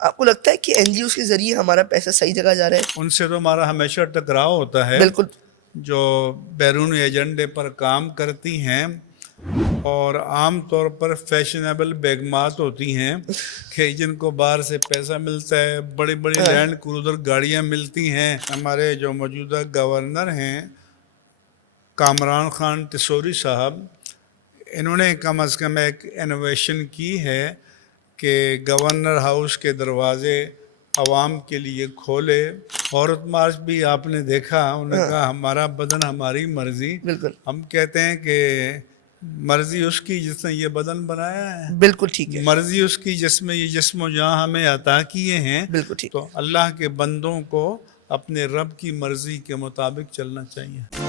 آپ کو لگتا ہے کہ این جی اوز کے ذریعے ہمارا پیسہ صحیح جگہ جا رہا ہے؟ ان سے تو ہمارا ہمیشہ ٹکراؤ ہوتا ہے، بالکل جو بیرونی ایجنڈے پر کام کرتی ہیں اور عام طور پر فیشنیبل بیگمات ہوتی ہیں کہ جن کو باہر سے پیسہ ملتا ہے، بڑی بڑی لینڈ کروزر گاڑیاں ملتی ہیں۔ ہمارے جو موجودہ گورنر ہیں کامران خان تیسوری صاحب، انہوں نے کم از کم ایک انوویشن کی ہے کہ گورنر ہاؤس کے دروازے عوام کے لیے کھولے۔ عورت مارچ بھی آپ نے دیکھا، انہوں نے کہا ہمارا بدن ہماری مرضی۔ بالکل ہم کہتے ہیں کہ مرضی اس کی جس نے یہ بدن بنایا ہے، بالکل ٹھیک ہے، مرضی اس کی جس میں یہ جسم و جاں ہمیں عطا کیے ہیں۔ بالکل ٹھیک تو اللہ کے بندوں کو اپنے رب کی مرضی کے مطابق چلنا چاہیے۔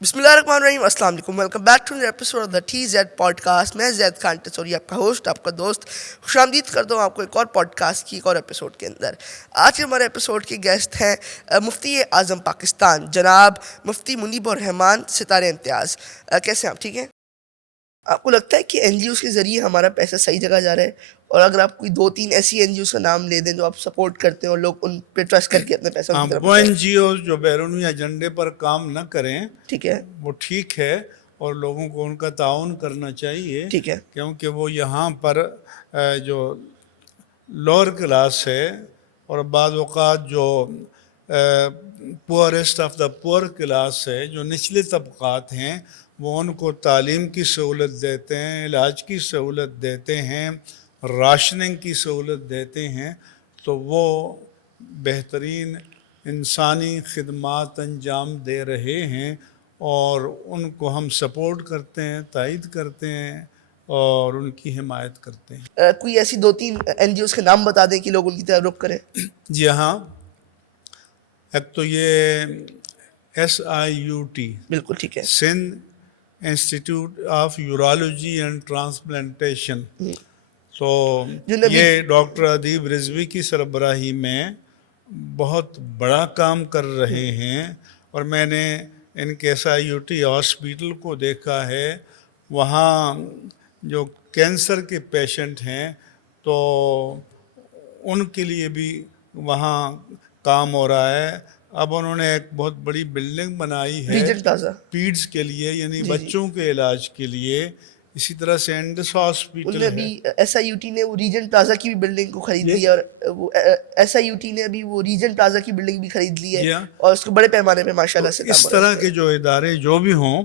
بسم اللہ الرحمن الرحیم، السلام علیکم، welcome back to episode of the T Z podcast. میں زید خان ٹیسوری، آپ کا ہوسٹ، آپ کا دوست، خوش آمدید کرتا ہوں آپ کو ایک اور پوڈ کاسٹ کی ایک اور ایپیسوڈ کے اندر۔ آج کے ہمارے ایپیسوڈ کے گیسٹ ہیں مفتی اعظم پاکستان جناب مفتی منیب الرحمان ستارے امتیاز۔ کیسے ہیں آپ؟ ٹھیک ہیں؟ آپ کو لگتا ہے کہ این جی اوز کے ذریعے ہمارا پیسہ صحیح جگہ جا رہا ہے؟ اور اگر آپ کوئی 2-3 ایسی این جی اوز کا نام لے دیں جو آپ سپورٹ کرتے ہیں اور لوگ ان پہ ٹرسٹ کر کے اپنے پیسہ ان کی طرف وہ این جی اوز جو بیرونی ایجنڈے پر کام نہ کریں، ٹھیک ہے، وہ ٹھیک ہے، اور لوگوں کو ان کا تعاون کرنا چاہیے، ٹھیک ہے، کیونکہ وہ یہاں پر جو لوور کلاس ہے اور بعض اوقات جو پورسٹ آف دا پور کلاس ہے، جو نچلے طبقات ہیں، وہ ان کو تعلیم کی سہولت دیتے ہیں، علاج کی سہولت دیتے ہیں، راشننگ کی سہولت دیتے ہیں، تو وہ بہترین انسانی خدمات انجام دے رہے ہیں، اور ان کو ہم سپورٹ کرتے ہیں، تائید کرتے ہیں اور ان کی حمایت کرتے ہیں۔ کوئی ایسی 2-3 این جی اوز کے نام بتا دیں کہ لوگ ان کی طرف رخ کریں۔ جی ہاں، ایک تو یہ SIUT، بالکل ٹھیک ہے، Sindh institute of urology and transplantation, تو یہ ڈاکٹر ادیب رضوی کی سربراہی میں بہت بڑا کام کر رہے ہیں، اور میں نے ان کے SIUT ہاسپیٹل کو دیکھا ہے۔ وہاں جو کینسر کے پیشنٹ ہیں تو ان کے لیے بھی وہاں کام ہو رہا ہے۔ اب انہوں نے ایک بہت بڑی بلڈنگ بنائی ہے ریجنٹ پلازا، پیڈز کے لیے، یعنی بچوں کے علاج کے لیے۔ اسی طرح سے انڈس ان ہاسپیٹل نے ہے۔ ابھی ایس آئی یو ٹی نے وہ ریجنٹ پلازا کی بھی بلڈنگ کو خرید لی ہے، اور وہ ایس آئی یو ٹی نے ابھی وہ ریجنٹ پلازا کی بلڈنگ بھی خرید لی ہے، اور اس کو بڑے پیمانے پہ ماشاءاللہ سے کام اس ہو رہا ہے۔ طرح کے جو ادارے جو بھی ہوں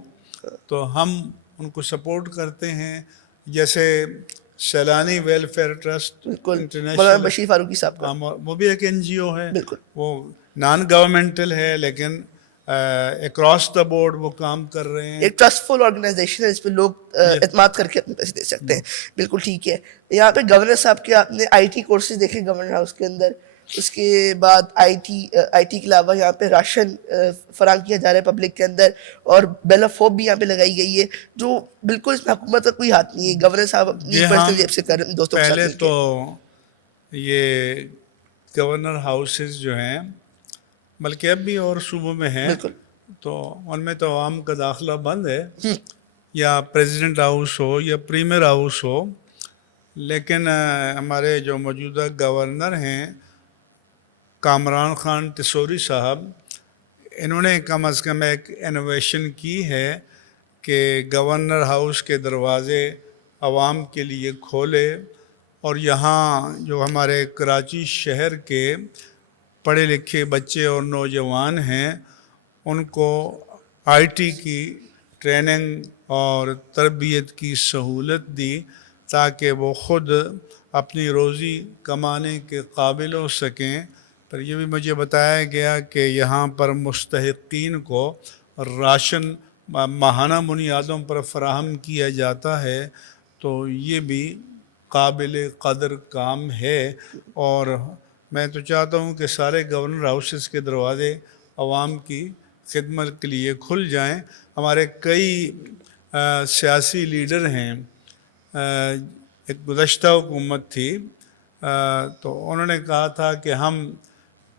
تو ہم ان کو سپورٹ کرتے ہیں، جیسے سیلانی ویلفیئر ٹرسٹ بالکل، مولانا انٹرنیشنل، بشیر فاروقی صاحب کا، وہ بھی ایک NGO ہے، بالکل وہ نان گورنمنٹل ہے لیکن اکراس دا بورڈ وہ کام کر رہے ہیں۔ ایک ٹرسٹفل آرگنائزیشن ہے جس پہ لوگ اعتماد کر کے اپنے پیسے دے سکتے ہیں۔ بالکل ٹھیک ہے۔ یہاں پہ گورنر صاحب کے آپ نے IT کورسز دیکھے گورنر ہاؤس کے اندر، اس کے بعد IT کے علاوہ یہاں پہ راشن فراہم کیا جا رہا ہے پبلک کے اندر، اور بیل آف ہوپ بھی یہاں پہ لگائی گئی ہے، جو بالکل اس میں حکومت کا کوئی ہاتھ نہیں ہے، گورنر صاحب اپنی پرسنل جیب سے کر رہے ہیں دوستوں کے ساتھ پہلے مل کے۔ تو یہ گورنر ہاؤسز جو ہیں، بلکہ اب بھی اور صوبوں میں ہیں، بالکل تو ان میں تو عوام کا داخلہ بند ہے، یا پریزیڈنٹ ہاؤس ہو یا پریمیئر ہاؤس ہو، لیکن ہمارے جو موجودہ گورنر ہیں کامران خان تیسوری صاحب، انہوں نے کم از کم ایک انوویشن کی ہے کہ گورنر ہاؤس کے دروازے عوام کے لیے کھولے، اور یہاں جو ہمارے کراچی شہر کے پڑھے لکھے بچے اور نوجوان ہیں، ان کو IT کی ٹریننگ اور تربیت کی سہولت دی تاکہ وہ خود اپنی روزی کمانے کے قابل ہو سکیں۔ پر یہ بھی مجھے بتایا گیا کہ یہاں پر مستحقین کو راشن ماہانہ بنیادوں پر فراہم کیا جاتا ہے، تو یہ بھی قابل قدر کام ہے، اور میں تو چاہتا ہوں کہ سارے گورنر ہاؤسز کے دروازے عوام کی خدمت کے لیے کھل جائیں۔ ہمارے کئی سیاسی لیڈر ہیں، ایک گزشتہ حکومت تھی تو انہوں نے کہا تھا کہ ہم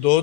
2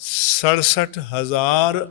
67,000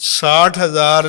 60,000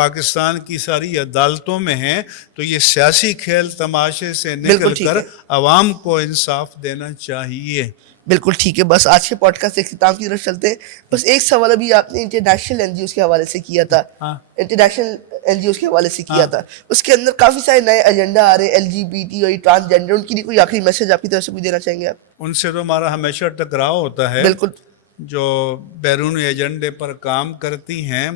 پاکستان کی ساری عدالتوں میں ہیں، تو یہ سیاسی کھیل تماشے سے بالکل نکل ٹھیک کر ہے۔ عوام کو انصاف دینا چاہیے۔ بالکل ٹھیک ہے، بس آج کے پوڈ کاسٹ سے اختتام کی طرف چلتے ہیں۔ بس ایک سوال ابھی آپ نے انٹرنیشنل این جی اوز کے حوالے سے کیا تھا، ہاں انٹرنیشنل این جی اوز کے حوالے سے کیا تھا، اس کے اندر کافی سارے نئے ایجنڈا آ رہے ہیں، ایل جی بی ٹی اور ٹرانسجینڈر، ان کے لیے کوئی آخری میسج آپ کی طرف سے کوئی دینا چاہیں گے آپ؟ ان سے تو ہمارا ہمیشہ ٹکراؤ ہوتا ہے، بالکل جو بیرونی ایجنڈے پر کام کرتی ہیں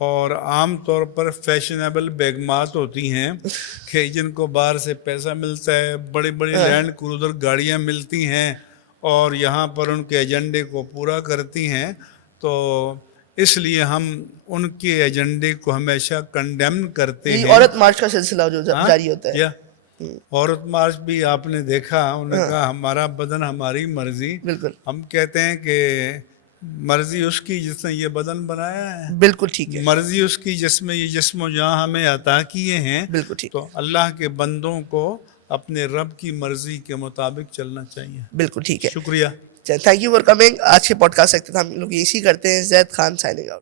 اور عام طور پر فیشنیبل بیگمات ہوتی ہیں کہ جن کو باہر سے پیسہ ملتا ہے، بڑی بڑی لینڈ کروزر گاڑیاں ملتی ہیں اور یہاں پر ان کے ایجنڈے کو پورا کرتی ہیں، تو اس لیے ہم ان کے ایجنڈے کو ہمیشہ کنڈیم کرتے یہ ہیں۔ عورت مارچ کا سلسلہ جو ہاں جاری ہوتا ہے، یا عورت مارچ بھی آپ نے دیکھا، انہوں نے کہا ہمارا بدن ہماری مرضی۔ بالکل ہم کہتے ہیں کہ مرضی اس کی جس نے یہ بدن بنایا ہے، بالکل ٹھیک ہے، مرضی اس کی جس میں یہ جسم و جہاں ہمیں عطا کیے ہیں، بالکل ٹھیک تو اللہ کے بندوں کو اپنے رب کی مرضی کے مطابق چلنا چاہیے۔ بالکل ٹھیک ہے۔ شکریہ۔ Thank you for coming. آج کے پوڈ کاسٹ سے ہم لوگ اسی کرتے ہیں۔ زید خان سائننگ آؤٹ۔